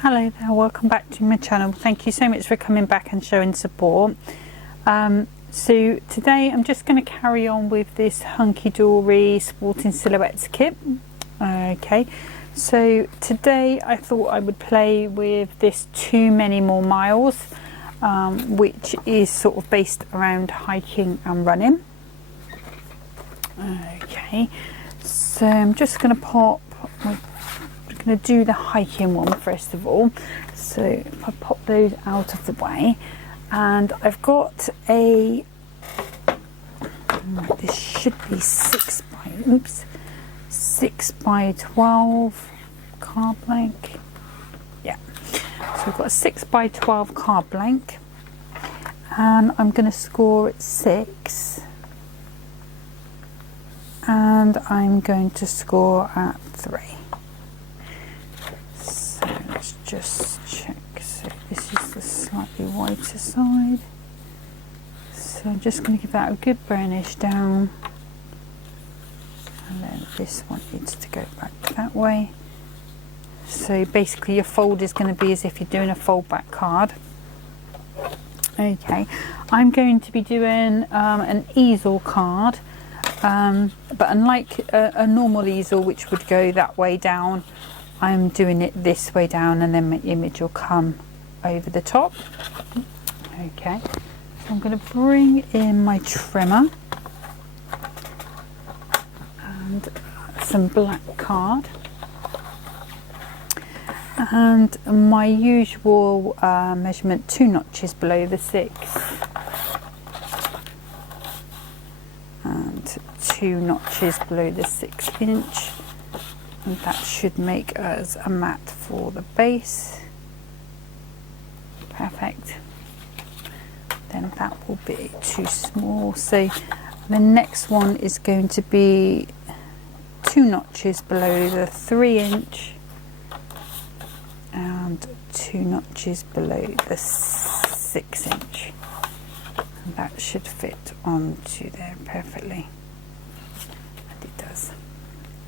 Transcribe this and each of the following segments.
Hello there, welcome back to my channel. Thank you so much for coming back and showing support. So today I'm just going to carry on with this Hunkydory Sporting Silhouettes kit. Okay, so today I thought I would play with this Too Many More Miles, which is sort of based around hiking and running. Okay, so I'm just going to pop, I'm going to do the hiking one first of all. So if I pop those out of the way, and I've got a, this should be 6 by 12 card blank. Yeah, so I've got a 6 by 12 card blank, and I'm going to score at 6, and I'm going to score at 3. So let's just check. So this is the slightly whiter side. So I'm just going to give that a good burnish down. And then this one needs to go back that way. So basically your fold is going to be as if you're doing a fold back card. Okay, I'm going to be doing an easel card. But unlike a normal easel, which would go that way down, I'm doing it this way down, and then my image will come over the top. Okay, so I'm going to bring in my trimmer and some black card, and my usual measurement, 2 notches below the 6, and 2 notches below the 6 inch, and that should make us a mat for the base. Perfect. Then that will be too small, so the next one is going to be 2 notches below the 3 inch and 2 notches below the 6 inch, and that should fit onto there perfectly, and it does.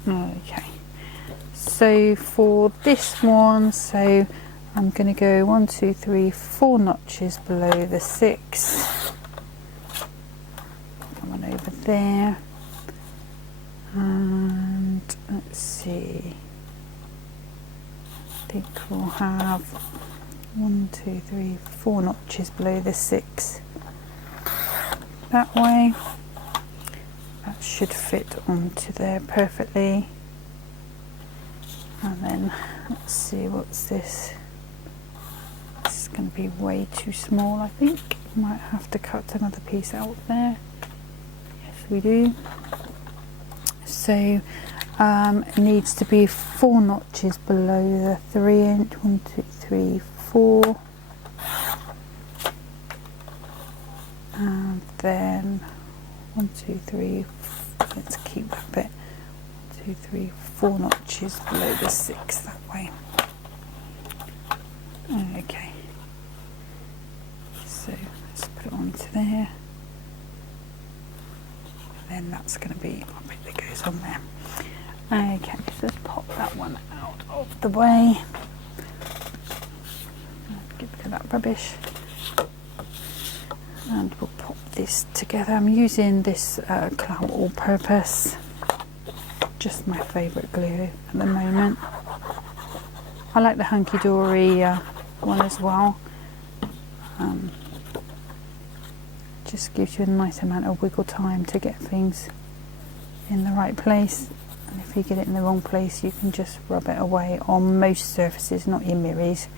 Okay, so for this one, so I'm going to go 1, 2, 3, 4 notches below the 6. Come on over there, and let's see, I think we'll have 1, 2, 3, 4 notches below the 6 that way. That should fit onto there perfectly. And then let's see, what's this? This is going to be way too small, I think. Might have to cut another piece out there. Yes, we do. So it needs to be 4 notches below the 3 inch. 1, 2, 3, 4. And then 1, 2, 3, let's keep that bit. 1, 2, 3, 4 notches below the 6 that way. Okay, so let's put it onto there, and then that's going to be a bit that goes on there. Okay, so let's pop that one out of the way. Get rid of that rubbish, and we'll pop this together. I'm using this Clout All Purpose, just my favourite glue at the moment. I like the Hunkydory one as well. Just gives you a nice amount of wiggle time to get things in the right place, and if you get it in the wrong place, you can just rub it away on most surfaces, not your mirrors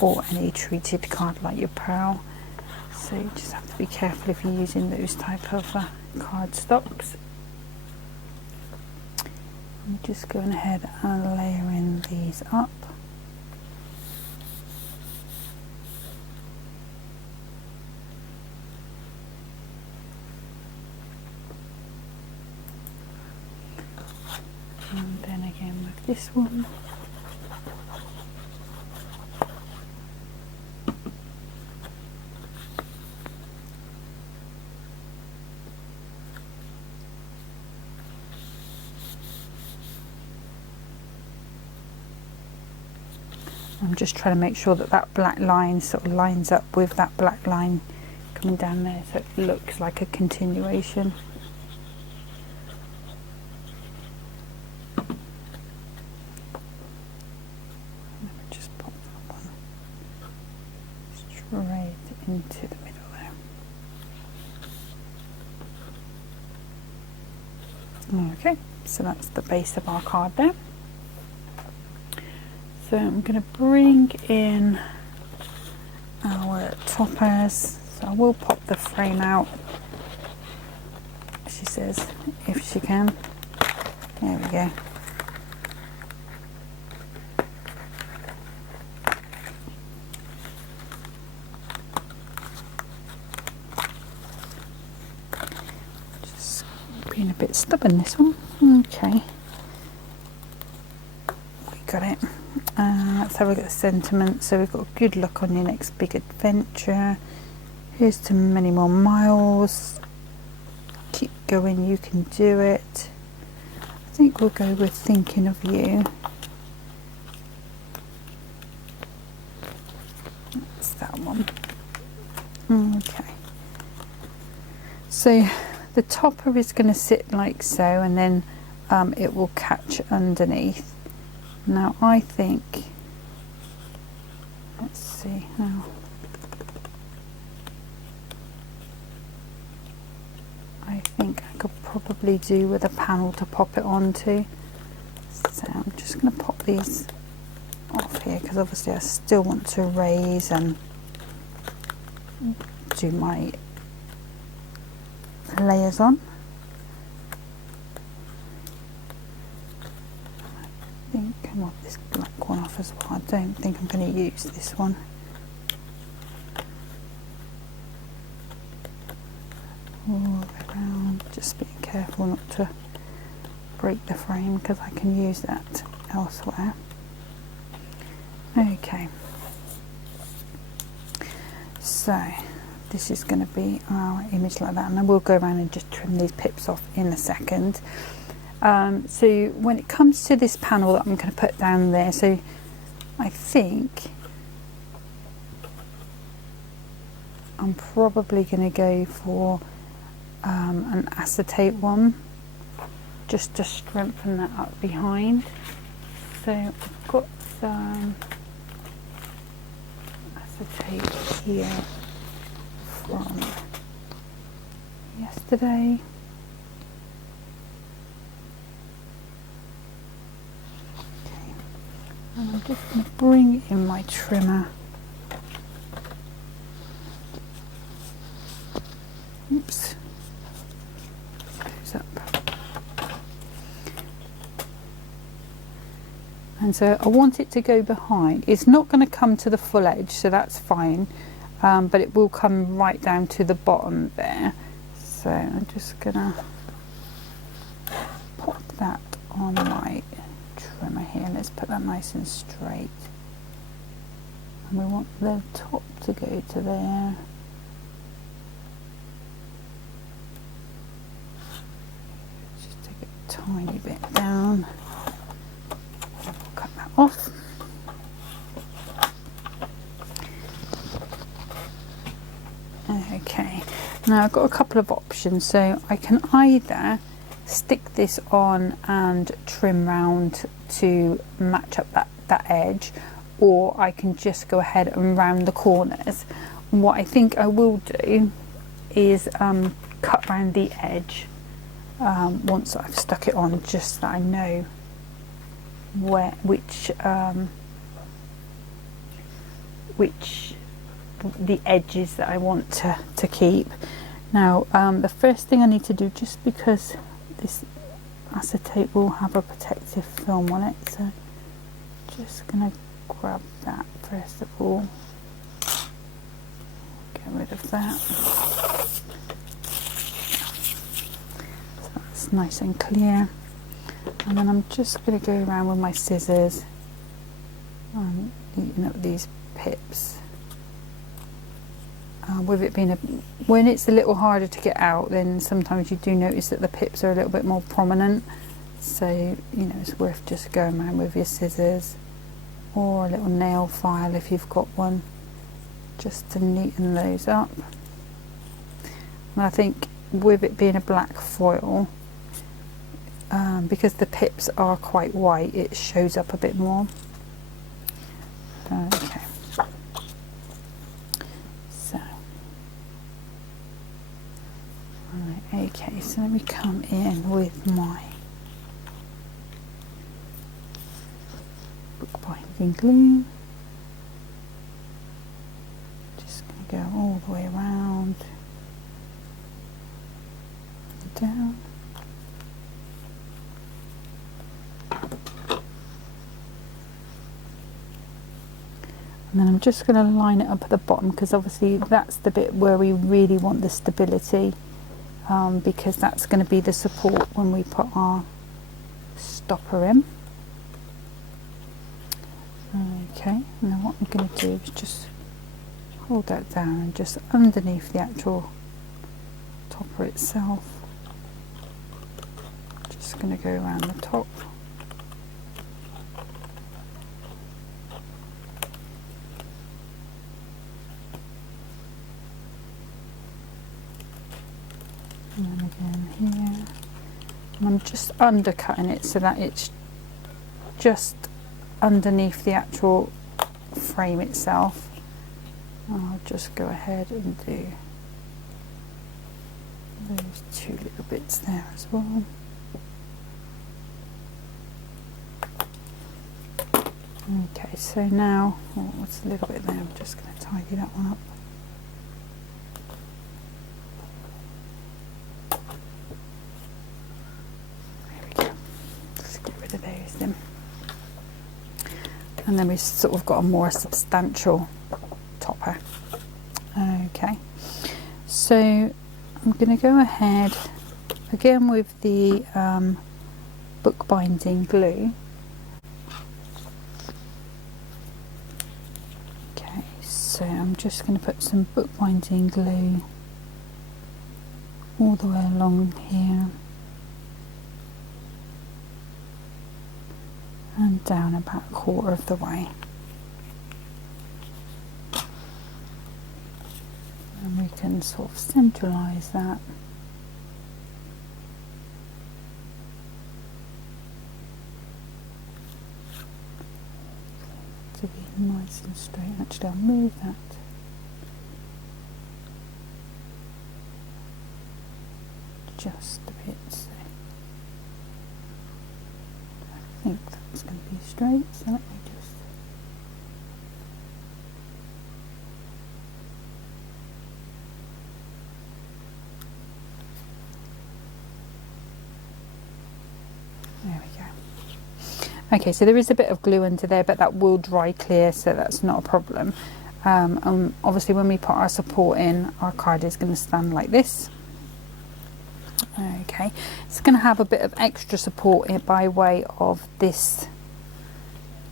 or any treated card like your pearl. So you just have to be careful if you're using those type of card stocks. I'm just going ahead and layering these up. And then again with this one. I'm just trying to make sure that that black line sort of lines up with that black line coming down there, so it looks like a continuation. Just pop that one straight into the middle there. Okay, so that's the base of our card there. So I'm going to bring in our toppers. So I will pop the frame out, she says, if she can. There we go. Just being a bit stubborn, this one. Okay. We got it. Let's have a look at the sentiment. So we've got good luck on your next big adventure. Here's to many more miles. Keep going, you can do it. I think we'll go with thinking of you. That's that one. Okay. So the topper is going to sit like so, and then it will catch underneath. Now I think, let's see how. I think I could probably do with a panel to pop it onto. So I'm just going to pop these off here, because obviously I still want to raise and do my layers on. I think I want this black one off as well. I don't think I'm going to use this one. All the way around, just being careful not to break the frame, because I can use that elsewhere. Okay, so this is going to be our image like that, and I will go around and just trim these pips off in a second. So when it comes to this panel that I'm going to put down there, so I think I'm probably going to go for an acetate one, just to strengthen that up behind. So I've got some acetate here from yesterday. Okay, and I'm just going to bring in my trimmer. Oops. Up. And so I want it to go behind. It's not going to come to the full edge, so that's fine, but it will come right down to the bottom there. So I'm just gonna pop that on my trimmer here. Let's put that nice and straight, and we want the top to go to there. Tiny bit down. We'll cut that off. Okay, now I've got a couple of options. So I can either stick this on and trim round to match up that edge, or I can just go ahead and round the corners. What I think I will do is cut round the edge once I've stuck it on, just so that I know which the edges that I want to keep. Now the first thing I need to do, just because this acetate will have a protective film on it, so just gonna grab that first of all, get rid of that. Nice and clear, and then I'm just going to go around with my scissors and eating up these pips. With it being when it's a little harder to get out, then sometimes you do notice that the pips are a little bit more prominent, so you know it's worth just going around with your scissors or a little nail file if you've got one, just to neaten those up. And I think with it being a black foil, because the pips are quite white, it shows up a bit more. Okay, so right, okay, so let me come in with my bookbinding glue. Just going to go all the way around and down. And then I'm just going to line it up at the bottom, because obviously that's the bit where we really want the stability, because that's going to be the support when we put our stopper in. Okay, and then what I'm going to do is just hold that down, and just underneath the actual topper itself, just going to go around the top. And then again here, and I'm just undercutting it so that it's just underneath the actual frame itself. And I'll just go ahead and do those two little bits there as well. Okay, so now, oh, what's a little bit there, I'm just going to tidy that one up. And then we've sort of got a more substantial topper. Okay, so I'm going to go ahead again with the bookbinding glue. Okay, so I'm just going to put some bookbinding glue all the way along here and down about a quarter of the way. And we can sort of centralise that. To be nice and straight. Actually, I'll move that. Just a bit. So I think that's going to be straight, so let me just there we go. Okay, so there is a bit of glue under there, but that will dry clear, so that's not a problem. And obviously when we put our support in, our card is going to stand like this. Okay, it's going to have a bit of extra support by way of this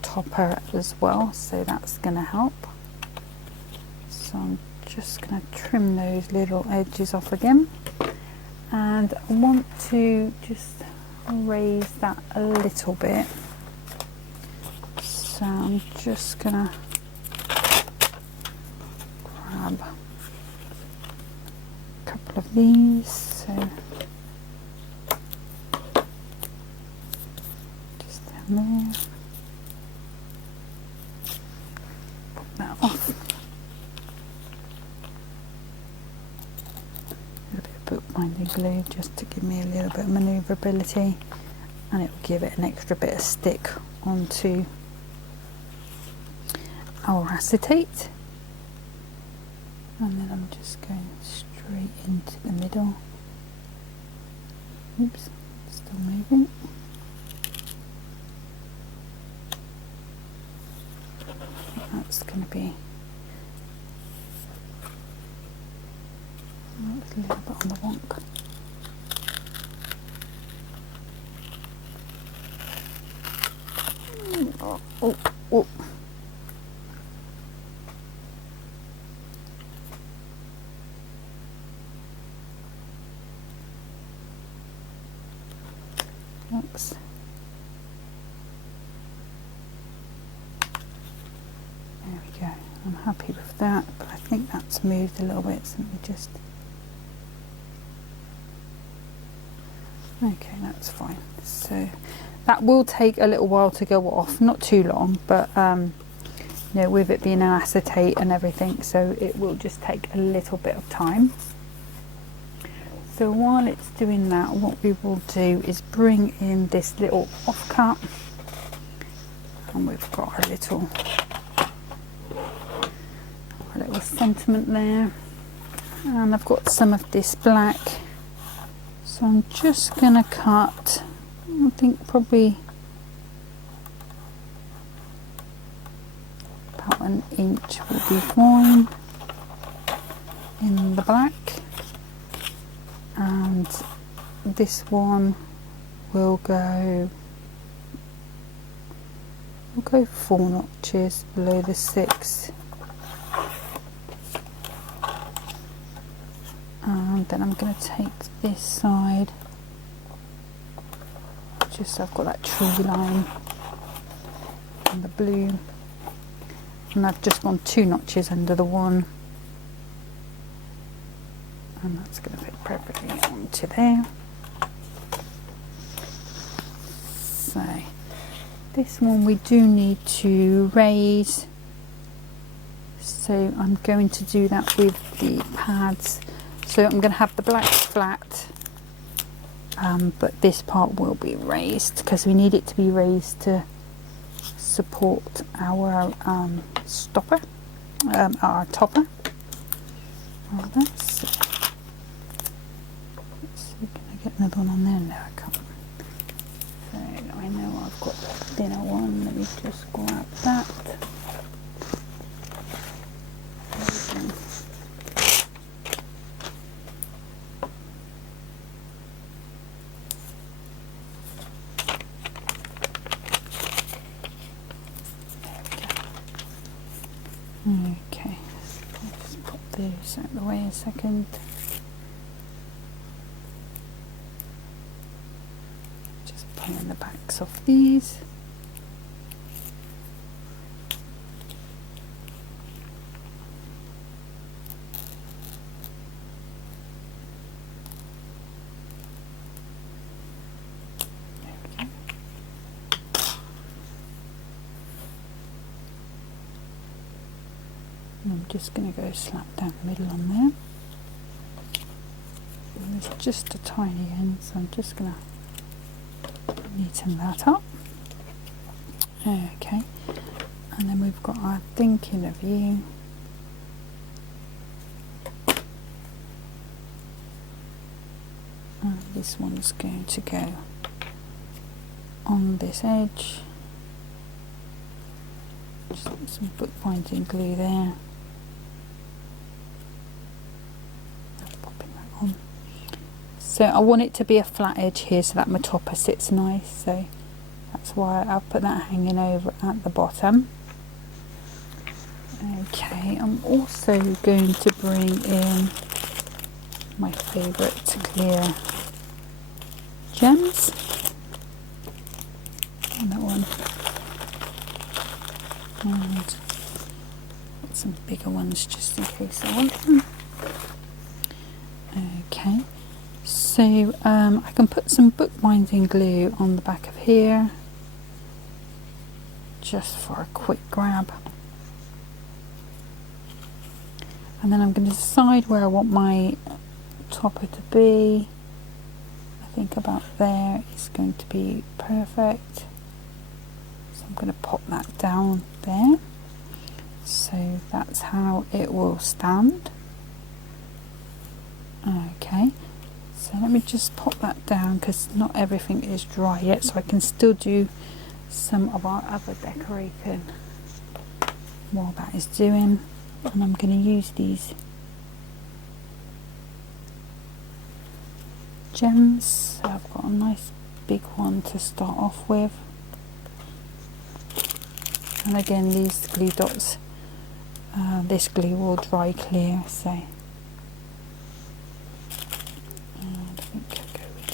topper as well, so that's going to help. So I'm just going to trim those little edges off again, and I want to just raise that a little bit. So I'm just going to grab a couple of these. So there. Put that off. A little bit of bookbinding glue just to give me a little bit of manoeuvrability, and it will give it an extra bit of stick onto our acetate. And then I'm just going straight into the middle. Oops, still moving. That's going to be a little bit on the wonk. Oh, oh, oh. Oops. we go. I'm happy with that, but I think that's moved a little bit, so let me just... Okay, that's fine. So that will take a little while to go off, not too long, but you know, with it being an acetate and everything, so it will just take a little bit of time. So while it's doing that, what we will do is bring in this little offcut, and we've got a little sentiment there, and I've got some of this black, so I'm just gonna cut, I think probably about 1 inch will be fine in the black, and this one will go 4 notches below the 6, and then I'm going to take this side, just so I've got that tree line and the blue, and I've just gone 2 notches under the one, and that's going to fit perfectly onto there. So this one we do need to raise, so I'm going to do that with the pads. So I'm going to have the black flat, but this part will be raised because we need it to be raised to support our stopper, our topper. Let's see, can I get another one on there? No, I can't. So I know I've got the thinner one, let me just grab that. Okay, I'll just pop these out of the way a second. Just pulling the backs off these. I'm just going to go slap down the middle on there. And there's just a tiny end, so I'm just going to neaten that up. Okay, and then we've got our thinking of you. And this one's going to go on this edge. Just put some bookbinding glue there. So I want it to be a flat edge here so that my topper sits nice, so that's why I'll put that hanging over at the bottom. Okay, I'm also going to bring in my favourite clear gems. And that one. And some bigger ones just in case I want them. Okay. So I can put some bookbinding glue on the back of here just for a quick grab, and then I'm going to decide where I want my topper to be. I think about there is going to be perfect, so I'm going to pop that down there, so that's how it will stand. Okay. So let me just pop that down because not everything is dry yet, so I can still do some of our other decorating while that is doing. And I'm going to use these gems. So I've got a nice big one to start off with. And again, these glue dots, this glue will dry clear, so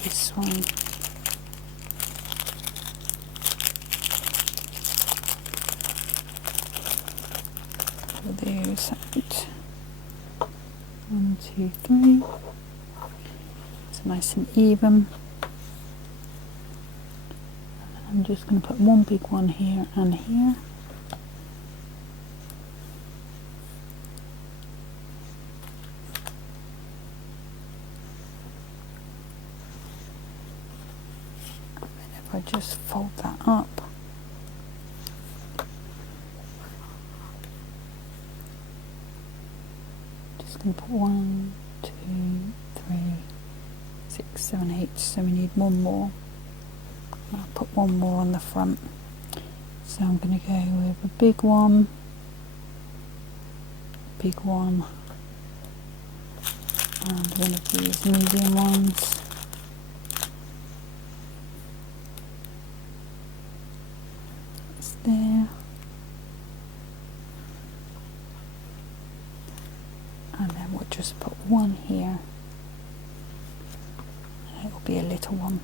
this one. those out. 1, 2, 3. It's nice and even. And I'm just going to put one big one here and here. I just fold that up, just going to put 1, 2, 3, 6, 7, 8, so we need one more. I'll put one more on the front, so I'm going to go with a big one, and one of these medium ones. There, and then we'll just put one here, and it will be a little one.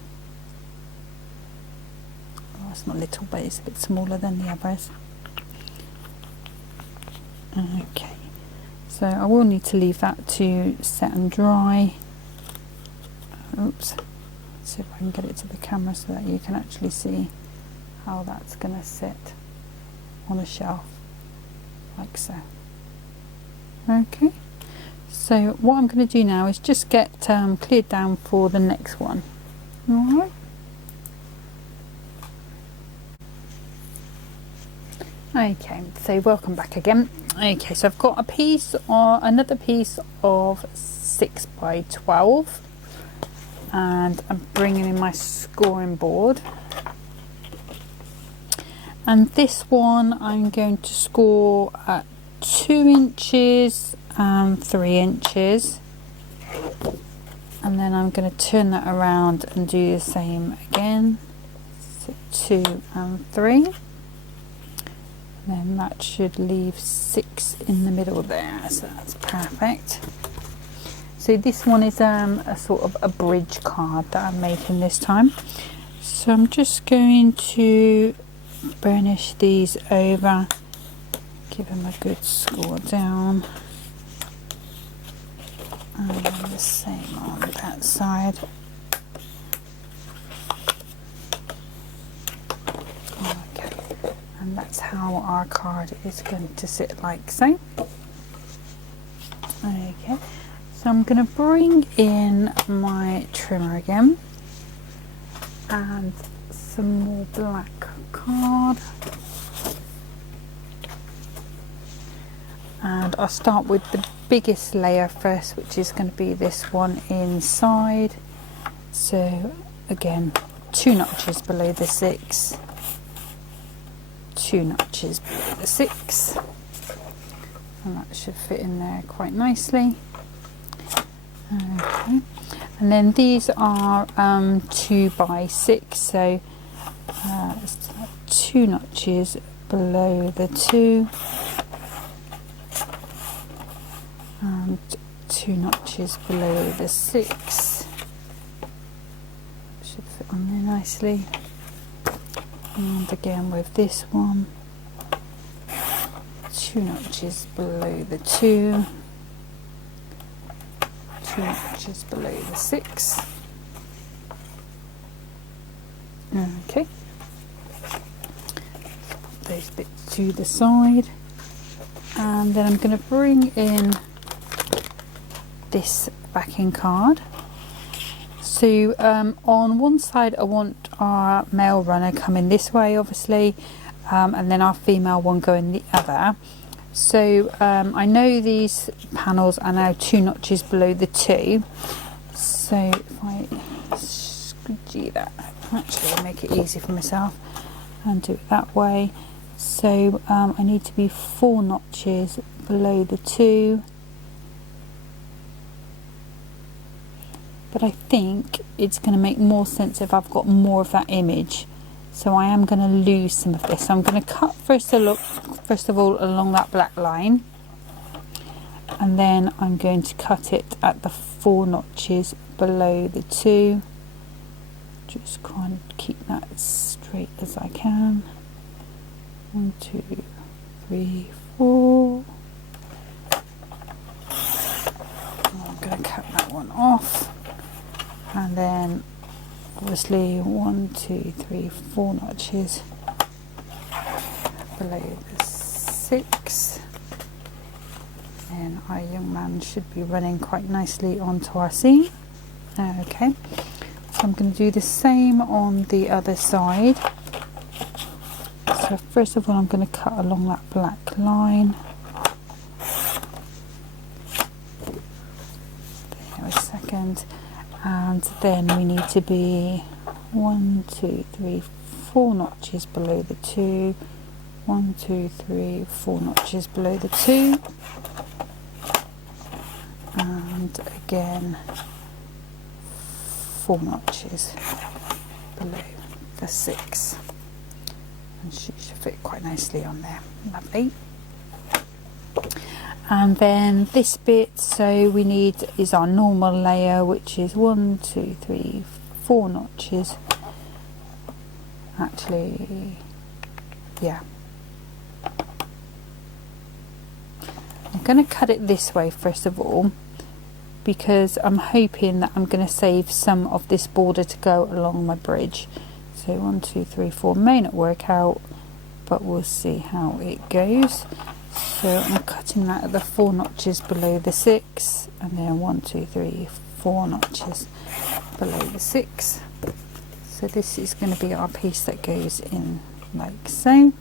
Oh, it's not little, but it's a bit smaller than the others. Okay, so I will need to leave that to set and dry. Oops, let's see if I can get it to the camera so that you can actually see how that's going to sit on a shelf like so. Okay, so what I'm going to do now is just get cleared down for the next one. Alright, okay, so welcome back again. Okay, so I've got a piece or another piece of 6 by 12, and I'm bringing in my scoring board. And this one I'm going to score at 2 inches and 3 inches. And then I'm going to turn that around and do the same again. So 2 and 3. And then that should leave 6 in the middle there. So that's perfect. So this one is a sort of a bridge card that I'm making this time. So I'm just going to burnish these over, give them a good score down, and then the same on that side. Okay, and that's how our card is going to sit like so. Okay, so I'm going to bring in my trimmer again and some more black card, and I'll start with the biggest layer first, which is going to be this one inside. So again, 2 notches below the 6, 2 notches below the 6, and that should fit in there quite nicely. Okay, and then these are 2 by 6, so 2 notches below the 2 and 2 notches below the 6. Should fit on there nicely. And again with this one, 2 notches below the 2, 2 notches below the 6. Okay, put those bits to the side, and then I'm going to bring in this backing card. So on one side I want our male runner coming this way, obviously, and then our female one going the other. So I know these panels are now 2 notches below the 2, so if I squeegee that, actually I'll make it easy for myself and do it that way. So I need to be 4 notches below the 2, but I think it's going to make more sense if I've got more of that image. So I am going to lose some of this. So I'm going to cut first of all along that black line, and then I'm going to cut it at the 4 notches below the 2. Just kind of keep that as straight as I can. 1, 2, 3, 4. obviously 1, 2, 3, 4 notches below the 6, and our young man should be running quite nicely onto our seam. Okay, so I'm going to do the same on the other side. So first of all, I'm going to cut along that black line. There a second, and then we need to be 1, 2, 3, 4 notches below the 2. 1, 2, 3, 4 notches below the 2, and again 4 notches below the 6, and she should fit quite nicely on there. Lovely. And then this bit, so we need is our normal layer, which is 1, 2, 3, 4 notches. Actually, yeah, I'm going to cut it this way first of all, because I'm hoping that I'm going to save some of this border to go along my bridge. So 1, 2, 3, 4 may not work out, but we'll see how it goes. So I'm cutting that at the 4 notches below the 6, and then 1, 2, 3, 4 notches below the 6. So this is going to be our piece that goes in like so.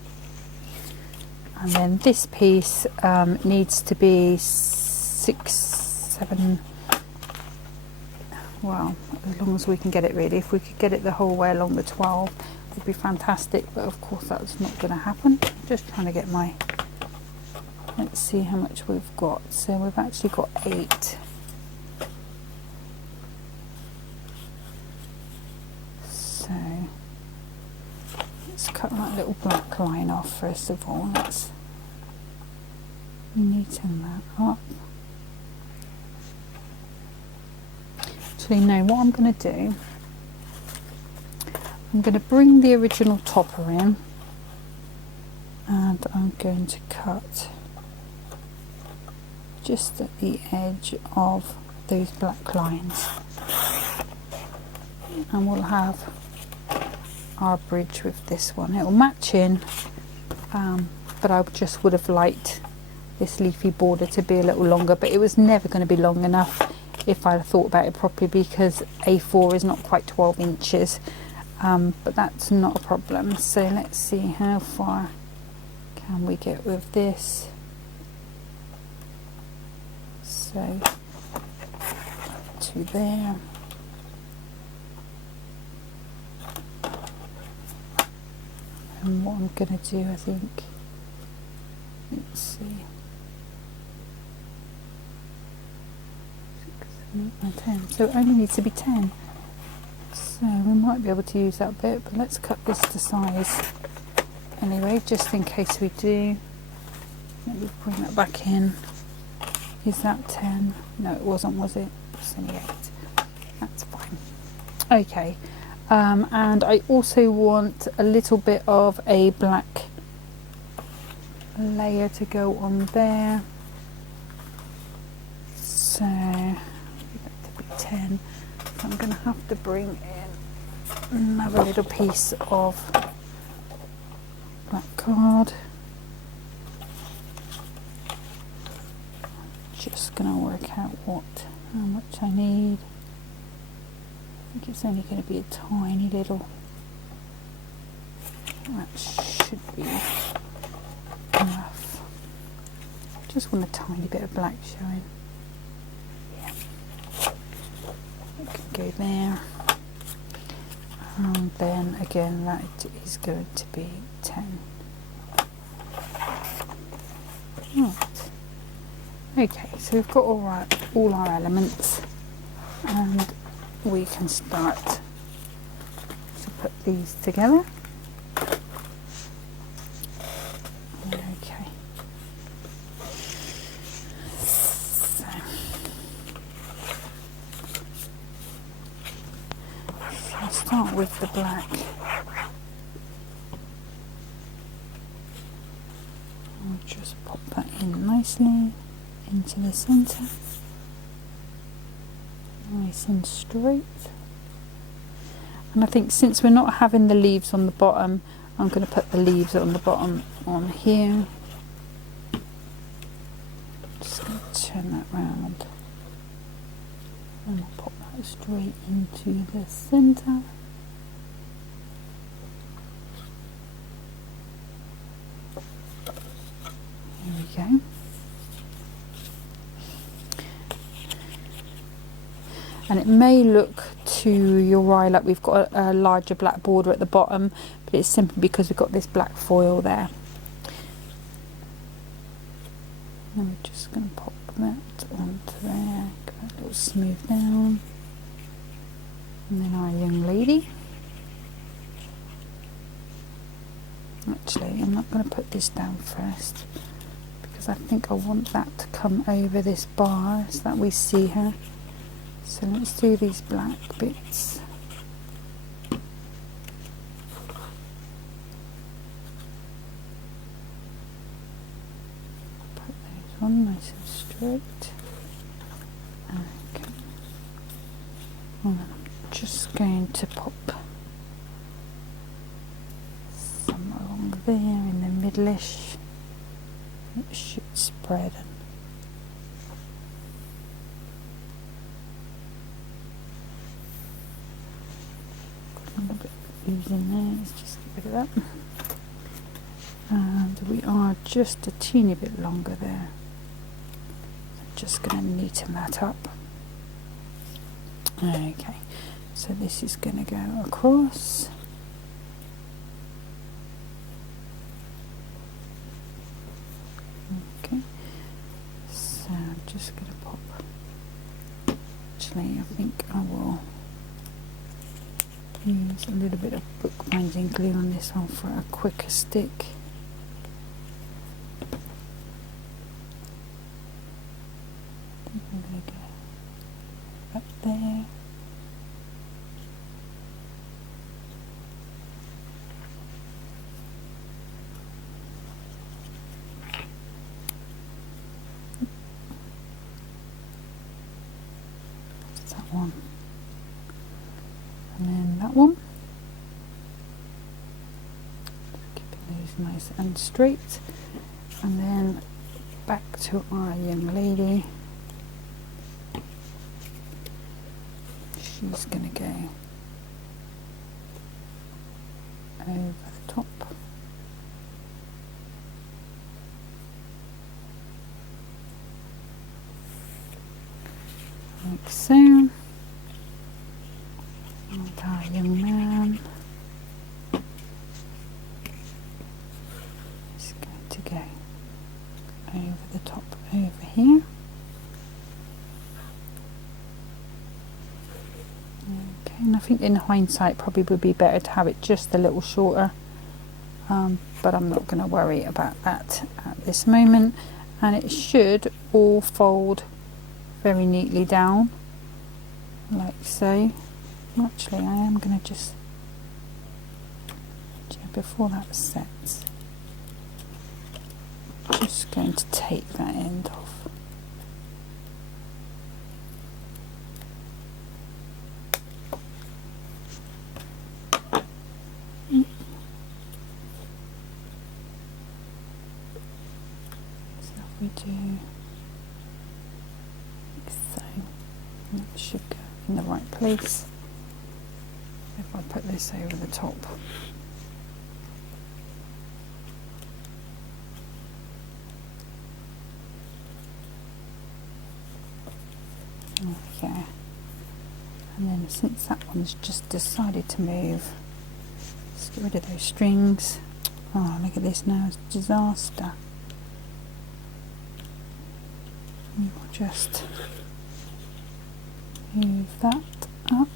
And then this piece needs to be 6, 7, well, as long as we can get it really. If we could get it the whole way along the 12, it would be fantastic, but of course that's not going to happen. Just trying to get my, let's see how much we've got. So we've actually got 8. So let's cut that little black line off first of all. Let's neaten that up. Actually no, what I'm going to do, I'm going to bring the original topper in, and I'm going to cut just at the edge of those black lines, and we'll have our bridge with this one. It will match in, but I just would have liked this leafy border to be a little longer, but it was never going to be long enough if I'd thought about it properly, because A4 is not quite 12 inches, but that's not a problem. So let's see how far can we get with this. So to there. And what I'm going to do, I think, let's see, 6, 7, 8, 9, 10. So it only needs to be 10. So we might be able to use that bit, but let's cut this to size anyway, just in case we do. Let me bring that back in. Is that 10? No, it wasn't, was it? It's only 8. That's fine. Okay. And I also want a little bit of a black layer to go on there. So that to be 10. So I'm going to have to bring in another little piece of black card. Just going to work out how much I need. I think it's only going to be a tiny little. That should be enough. Just want a tiny bit of black showing. Yeah, it can go there. And then again, that is going to be 10. Right. Okay, so we've got all our elements, and we can start to put these together. Okay. So I'll start with the black. I'll just pop that in nicely into the centre. Nice and straight. And I think since we're not having the leaves on the bottom, I'm going to put the leaves on the bottom on here. Just going to turn that round and I'll pop that straight into the centre. There we go. And it may look to your eye like we've got a larger black border at the bottom, but it's simply because we've got this black foil there. And we're just going to pop that onto there, get that a little smooth down. And then our young lady. Actually, I'm not going to put this down first, because I think I want that to come over this bar so that we see her. So let's do these black bits. Put those on nice and straight. Okay. And then I'm just going to pop some along there in the middle-ish. It should spread. A little bit loose in there, let's just get rid of that. And we are just a teeny bit longer there. I'm just going to neaten that up. Okay, so this is going to go across. Okay, so I'm just going to pop. Actually, I think I will use a little bit of bookbinding glue on this one for a quicker stick. I'm going to go up there. That's that one. And then that one. Keeping these nice and straight. And then back to our young lady. She's going to go over the top. Like so. And our young man is going to go over the top over here. Okay, and I think in hindsight probably would be better to have it just a little shorter, but I'm not going to worry about that at this moment. And it should all fold very neatly down like so. Actually, I am going to just, before that sets, just going to take that end off. So if we do like so, it should go in the right place. If I put this over the top. Okay. And then since that one's just decided to move, let's get rid of those strings. Oh, look at this now, it's a disaster. We will just move that up.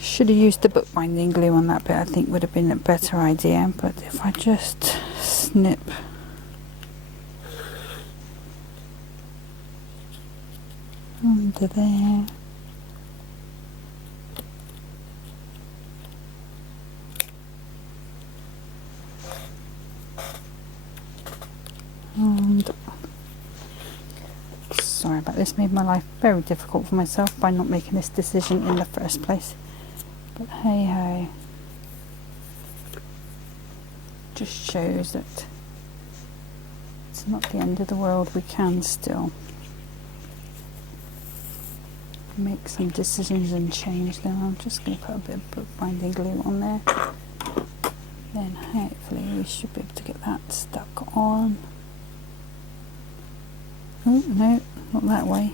Should have used the bookbinding glue on that bit, I think would have been a better idea, but if I just snip under there, and so sorry about this, made my life very difficult for myself by not making this decision in the first place. But hey ho. Just shows that it's not the end of the world. We can still make some decisions and change them. I'm just going to put a bit of bookbinding glue on there. Then hopefully we should be able to get that stuck on. Oh no, not that way.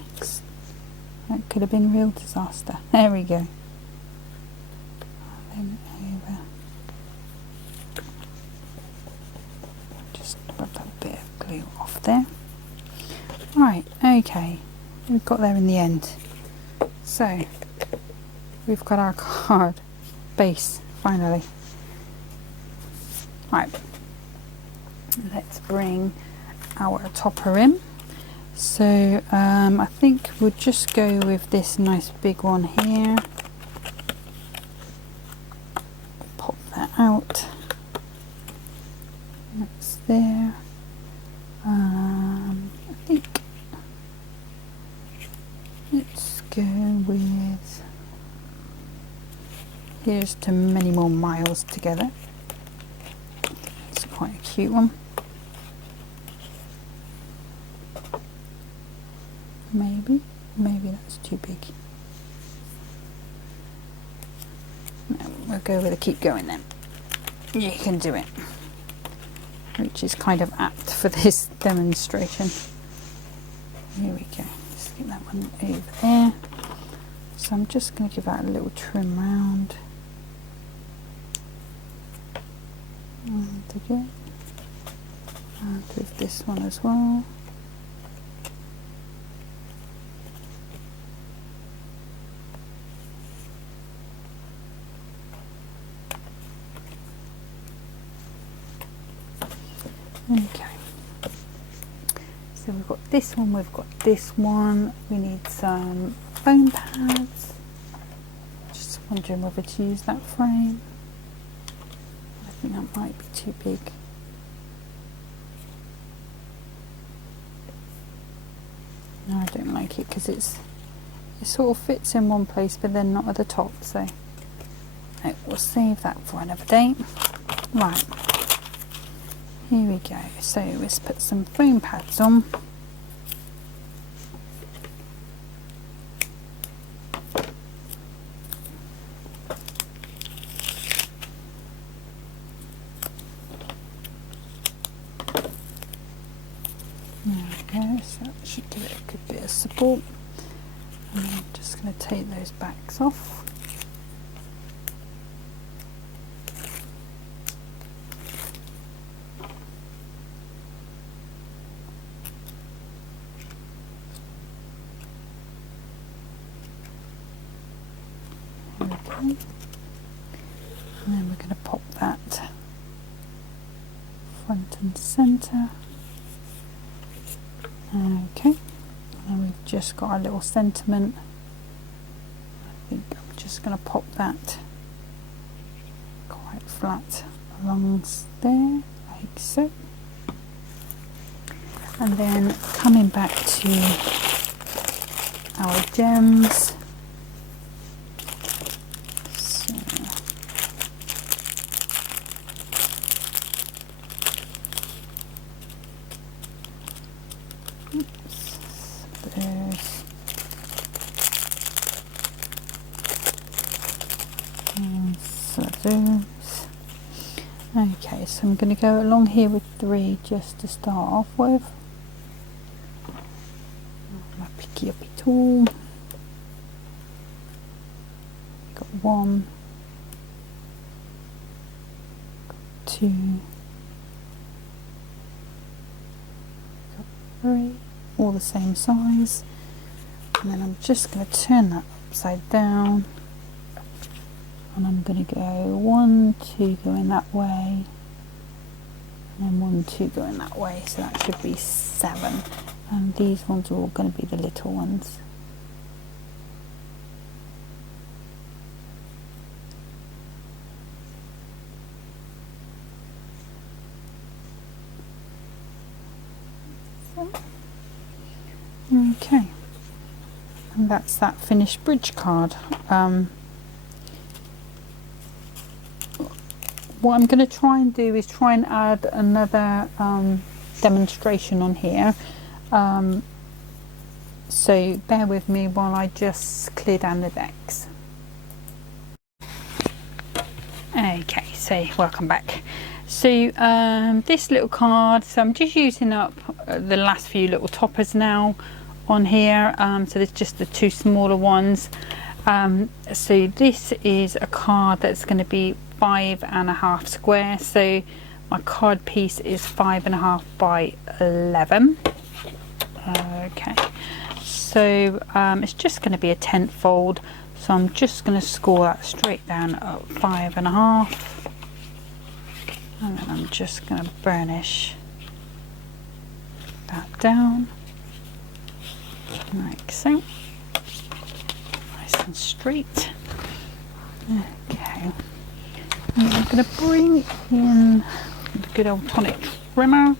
That could have been a real disaster. There we go. Then over. Just rub that bit of glue off there. Right, okay. We've got there in the end. So, we've got our card base, finally. Right, let's bring our topper in. So, I think we'll just go with this nice big one here. Pop that out. That's there. I think let's go with, here's to many more miles together. It's quite a cute one. Maybe that's too big. No, we'll go with a keep going then. You can do it. Which is kind of apt for this demonstration. Here we go. Let's get that one over there. So I'm just going to give that a little trim round. And again. And with this one as well. Okay, so we've got this one, we've got this one. We need some foam pads. Just wondering whether to use that frame. I think that might be too big. No, I don't like it because it sort of fits in one place but then not at the top, so no, we'll save that for another day. Right. Here we go, so let's put some foam pads on. There we go, so that should give it a good bit of support. And I'm just going to take those backs off. And then we're going to pop that front and centre. Okay, and we've just got our little sentiment. I think I'm just going to pop that quite flat along there, like so. And then coming back to our gems. Okay, so I'm going to go along here with 3 just to start off with. My picky uppy tool. Got 1, got 2, got 3, all the same size. And then I'm just going to turn that upside down. And I'm going to go 1, 2 going that way, and then 1, 2 going that way, so that should be 7. And these ones are all going to be the little ones. Okay, and that's that finished bridge card. What I'm going to try and do is try and add another demonstration on here. So bear with me while I just clear down the decks. Okay, so welcome back. So this little card, so I'm just using up the last few little toppers now on here. So there's just the two smaller ones. So this is a card that's going to be 5.5 square. So my card piece is 5.5 by 11. Okay, so it's just going to be a tent fold. So I'm just going to score that straight down at 5.5. And then I'm just going to burnish that down like so, nice and straight. Okay, and I'm going to bring in the good old tonic trimmer,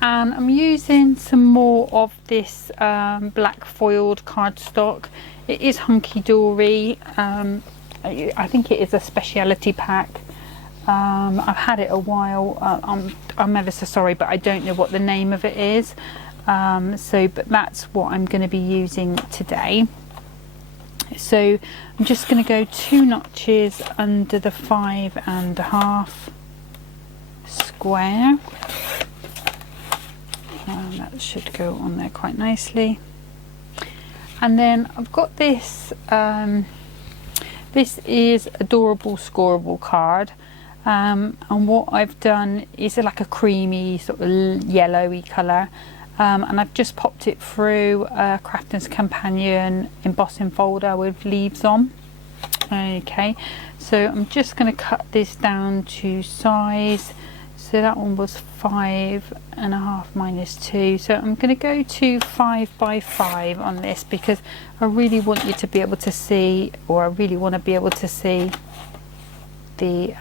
and I'm using some more of this black foiled cardstock. It is Hunkydory. I think it is a speciality pack. I've had it a while. I'm ever so sorry, but I don't know what the name of it is. But that's what I'm going to be using today. So I'm just going to go 2 notches under the 5.5 square. That should go on there quite nicely. And then I've got this. This is Adorable Scoreable card. And what I've done is like a creamy sort of yellowy colour, and I've just popped it through a Crafter's Companion embossing folder with leaves on. Okay, so I'm just going to cut this down to size. So that one was 5.5 minus 2, so I'm going to go to 5 by 5 on this, because I really want you to be able to see, or I really want to be able to see the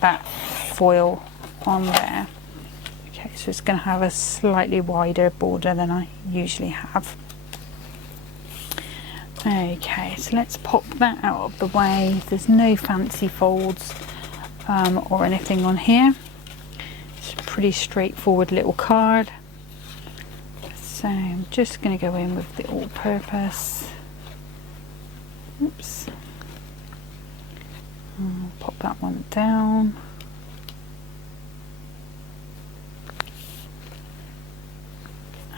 that foil on there. Okay, so it's going to have a slightly wider border than I usually have. Okay, so let's pop that out of the way. There's no fancy folds or anything on here. It's a pretty straightforward little card. So I'm just going to go in with the all-purpose. Oops. I'll pop that one down.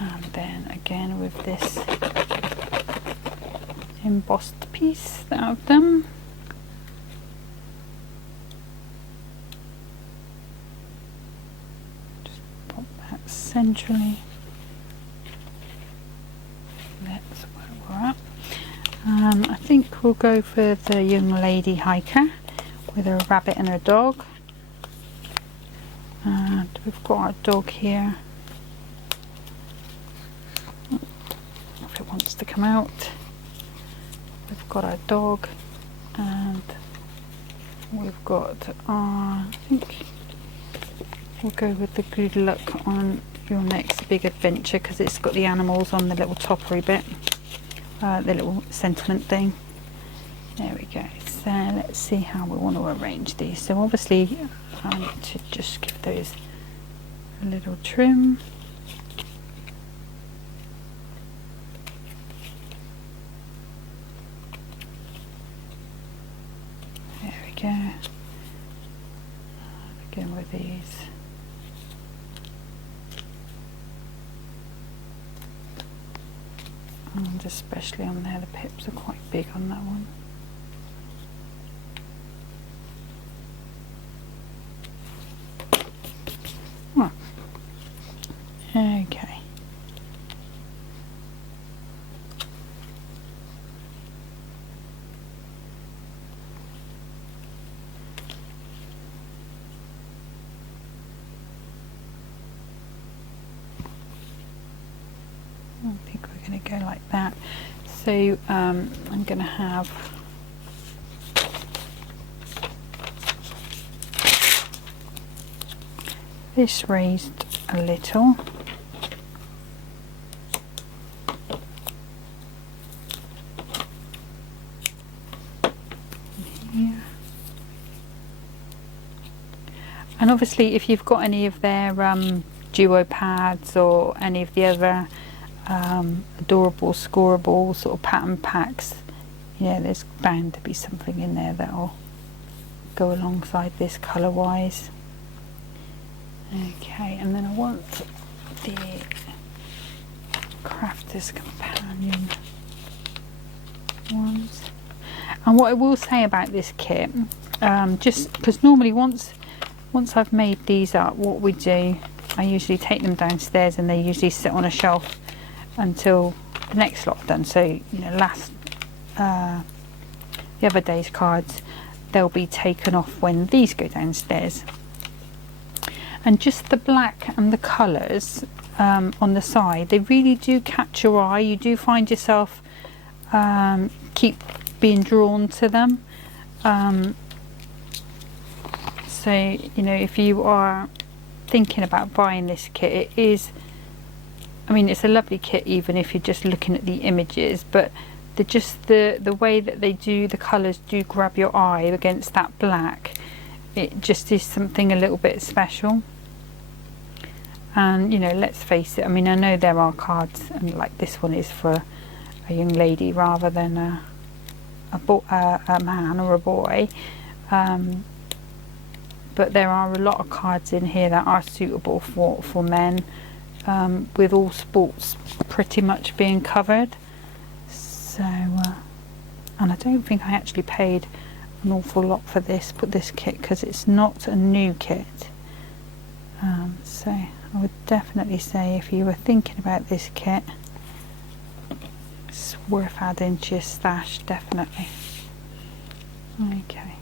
And then again with this embossed piece that I've done. Just pop that centrally. That's where we're at. I think we'll go for the young lady hiker with a rabbit and a dog. And we've got our dog here. If it wants to come out. We've got our dog, and we've got our, I think we'll go with the good luck on your next big adventure, because it's got the animals on the little toppery bit, the little sentiment thing. There we go. So let's see how we want to arrange these. So obviously I need to just give those a little trim. There we go. Again with these. And especially on there, the pips are quite big on that one. Well, okay. I think we're going to go like that. So I'm going to have this raised a little, And obviously if you've got any of their duo pads or any of the other adorable scoreable sort of pattern packs, yeah, there's bound to be something in there that'll go alongside this colour wise. Okay, and then I want the Crafter's Companion ones. And what I will say about this kit, just because normally once I've made these up, what we do, I usually take them downstairs and they usually sit on a shelf until the next lot done. So, you know, the other day's cards, they'll be taken off when these go downstairs. And just the black and the colours on the side, they really do catch your eye. You do find yourself keep being drawn to them. So, you know, if you are thinking about buying this kit, it is, I mean, it's a lovely kit even if you're just looking at the images, but the way that they do, the colours do grab your eye against that black. It just is something a little bit special. And, you know, let's face it, I mean, I know there are cards, and like this one is for a young lady rather than a man or a boy, but there are a lot of cards in here that are suitable for men, with all sports pretty much being covered. So and I don't think I actually paid an awful lot for this kit, because it's not a new kit. So I would definitely say if you were thinking about this kit, it's worth adding to your stash, definitely. Okay,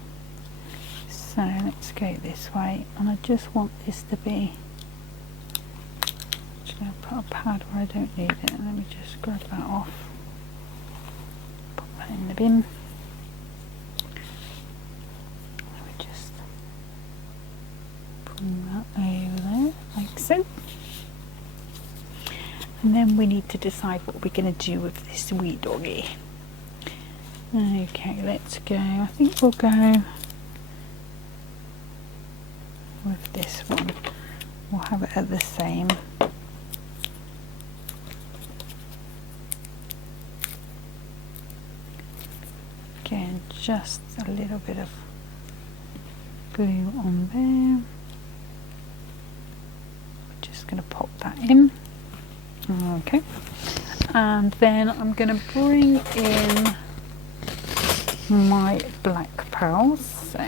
so let's go this way, and I just want this to be, actually I'll put a pad where I don't need it. Let me just grab that off, put that in the bin. Let me just bring that over there like so. And then we need to decide what we're going to do with this wee doggy. Okay, let's go. I think we'll go with this one. We'll have it at the same. Again, just a little bit of glue on there. We're just going to pop that in. Okay, and then I'm going to bring in my black pearls. So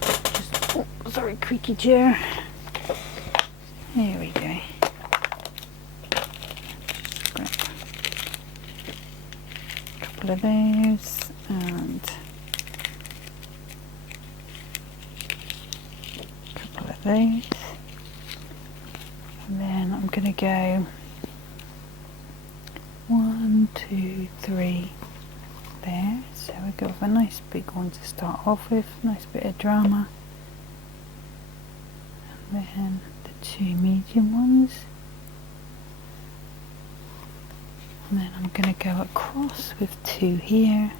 just, oh, sorry, creaky chair. Here we go. Just grab a couple of those and a couple of those, and then I'm going to go 1, 2, 3 there. So we go with a nice big one to start off with, nice bit of drama, and then the 2 medium ones, and then I'm going to go across with 2 here.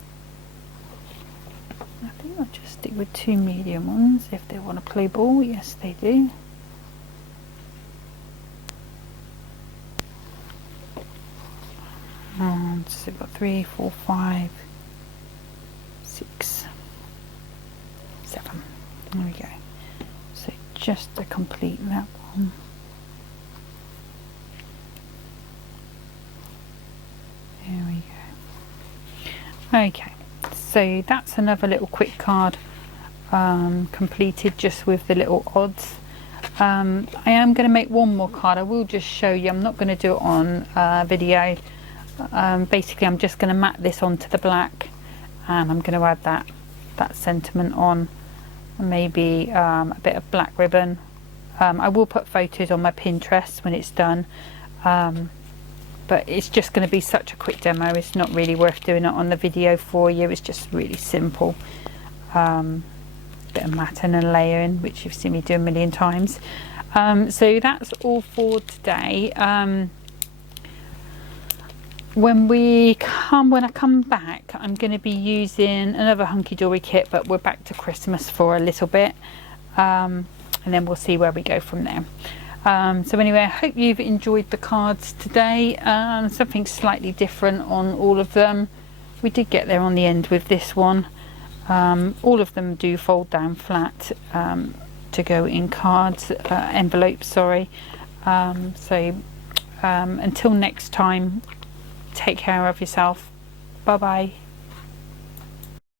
I think I'll just stick with 2 medium ones if they want to play ball. Yes, they do. And so we've got 3, 4, 5, 6, 7. There we go. So just to complete that one. There we go. Okay, so that's another little quick card completed, just with the little odds. I am going to make one more card. I will just show you. I'm not going to do it on video. Basically I'm just going to mat this onto the black, and I'm going to add that sentiment on, and maybe a bit of black ribbon. I will put photos on my Pinterest when it's done, but it's just going to be such a quick demo. It's not really worth doing it on the video for you. It's just really simple, bit of matting and layering, which you've seen me do a million times. So that's all for today. When I come back, I'm going to be using another Hunkydory kit, but we're back to Christmas for a little bit. and then we'll see where we go from there. So anyway, I hope you've enjoyed the cards today. Something slightly different on all of them. We did get there on the end with this one. All of them do fold down flat to go in cards, envelopes, sorry. Until next time, take care of yourself. Bye bye.